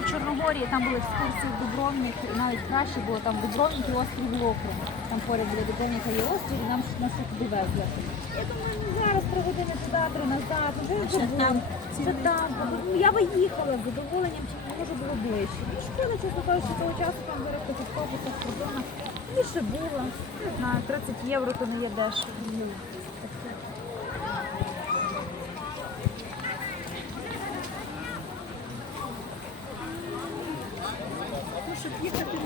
в Чорногорії, там були екскурсії в Дубровник, і навіть краще було там Дубровник і острів Локрум. Там поряд біля Дубровника є острів, і нас туди везли. Я думаю, ну зараз 3 години туди, 3 назад, вже забула. Це там. Ну, я би їхала з задоволенням, чи може було ближче. Ну, шкода, чесно кажучи, того часу там директор в автобусах, кордонах. Більше було, не знаю, 30 євро то не є дешево. Ну, щоб їхати